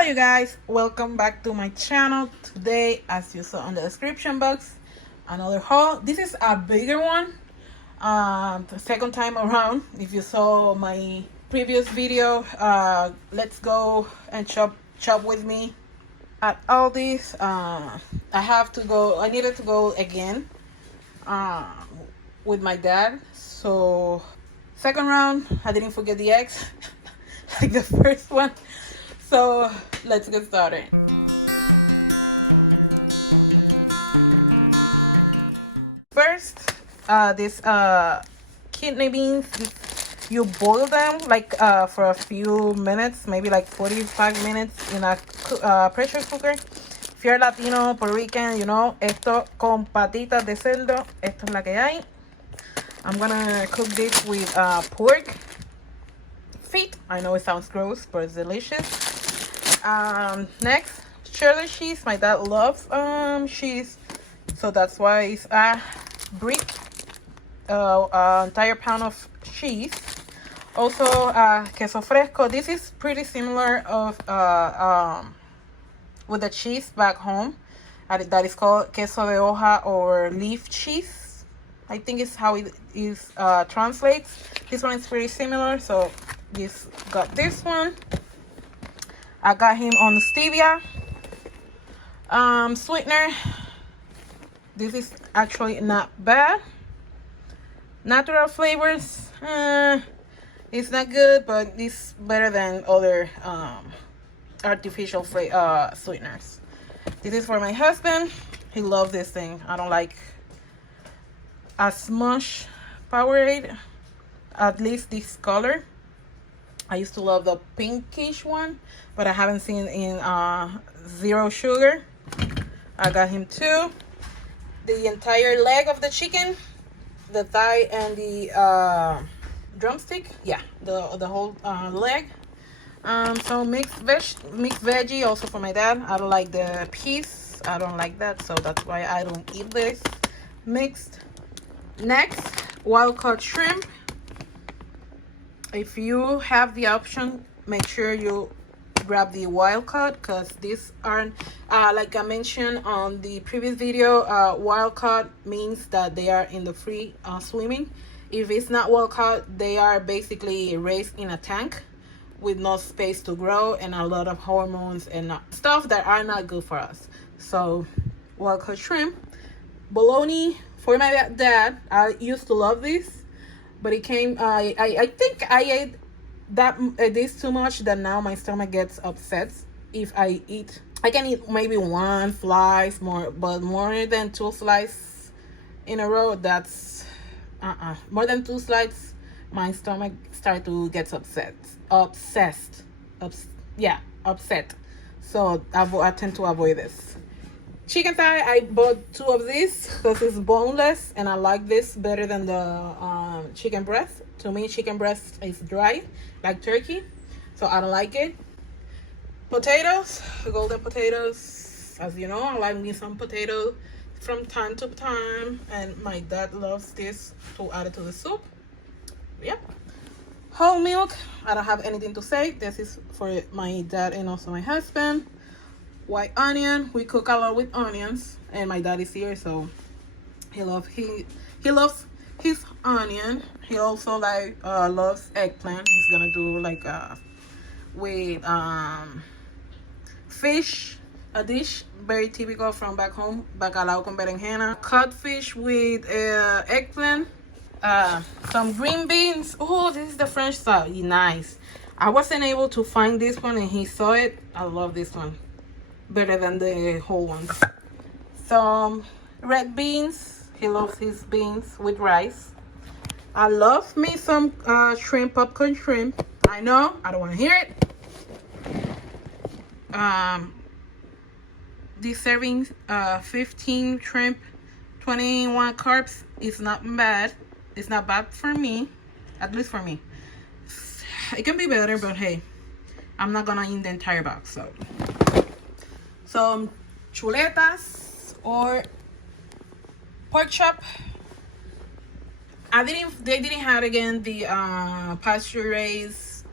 Hello you guys, welcome back to my channel. Today, as you saw in the description box, another haul. This is a bigger one, the second time around. If you saw my previous video, let's go and shop with me at Aldi's. I needed to go again with my dad. So second round, I didn't forget the eggs like the first one. So let's get started. First, this kidney beans, you boil them like for a few minutes, maybe like 45 minutes in a pressure cooker. If you're Latino, Puerto Rican, you know, esto con patitas de cerdo, esto es la que hay. I'm gonna cook this with pork feet. I know it sounds gross, but it's delicious. Next, cheddar cheese. My dad loves cheese, so that's why it's a brick, entire pound of cheese. Also, queso fresco. This is pretty similar of with the cheese back home. That is called queso de hoja or leaf cheese. I think it's how it is translates. This one is pretty similar, so got this one. I got him on stevia sweetener. This is actually not bad. Natural flavors, it's not good, but it's better than other artificial sweeteners. This is for my husband. He loves this thing. I don't like as much Powerade, at least this color. I used to love the pinkish one, but I haven't seen in zero sugar. I got him two. The entire leg of the chicken, the thigh and the drumstick. Yeah, the whole leg. So mixed veggie also for my dad. I don't like the peas. I don't like that, so that's why I don't eat this. Mixed. Next, wild caught shrimp. If you have the option, make sure you grab the wild caught, because these aren't like I mentioned on the previous video. Wild caught means that they are in the free swimming. If it's not wild caught, they are basically raised in a tank with no space to grow and a lot of hormones and stuff that are not good for us. So wild caught shrimp. Bologna for my dad. I used to love this, but it came, I think I ate this too much that now my stomach gets upset if I eat. I can eat maybe one slice more, but more than two slices in a row, that's more than two slices, my stomach start to get upset. So I tend to avoid this. Chicken thigh, I bought two of these because it's boneless, and I like this better than the chicken breast. To me, chicken breast is dry, like turkey, so I don't like it. Potatoes, golden potatoes. As you know, I like me some potato from time to time, and my dad loves this to add it to the soup. Yep. Whole milk, I don't have anything to say. This is for my dad and also my husband. White onion, we cook a lot with onions, and my dad is here, so he loves his onion. He also loves eggplant. He's gonna do like with fish, a dish very typical from back home, bacalao con berenjena, codfish with eggplant, some green beans. Oh, this is the French style. Nice. I wasn't able to find this one, and he saw it. I love this one better than the whole one. Some red beans. He loves his beans with rice. I love me some shrimp, popcorn shrimp. I know, I don't want to hear it. This serving 15 shrimp, 21 carbs is not bad. It's not bad for me, at least for me. It can be better, but hey, I'm not gonna eat the entire box. So some chuletas or pork chop. They didn't have again the pasture raised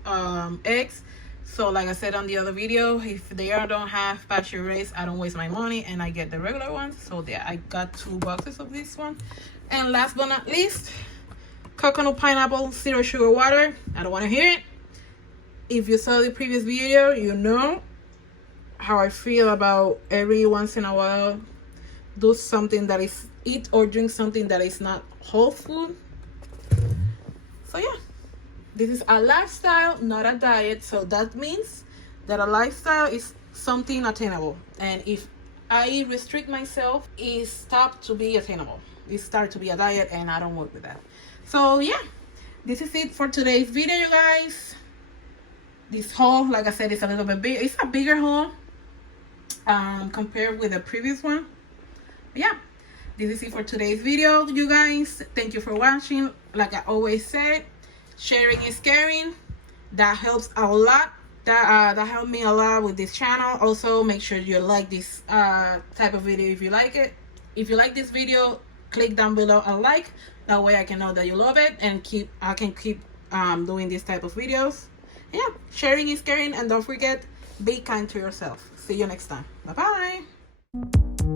eggs, So like I said on the other video, if they don't have pasture raised, I don't waste my money and I get the regular ones. So there, I got 2 boxes of this one. And last but not least, coconut pineapple 0 sugar water. I don't want to hear it. If you saw the previous video, you know how I feel about every once in a while do something that is, eat or drink something that is not whole food. So yeah, this is a lifestyle, not a diet. So that means that a lifestyle is something attainable, and if I restrict myself, it stopped to be attainable. It started to be a diet, and I don't work with that. So yeah, this is it for today's video, you guys. This haul, like I said, is a little bit big. It's a bigger haul compared with the previous one. But yeah, this is it for today's video, you guys. Thank you for watching. Like I always said, sharing is caring. That helps a lot. That helped me a lot with this channel. Also, make sure you like this type of video if you like it. If you like this video, click down below a like. That way I can know that you love it, and I can keep doing this type of videos. Yeah, sharing is caring, and don't forget, be kind to yourself. See you next time. Bye bye.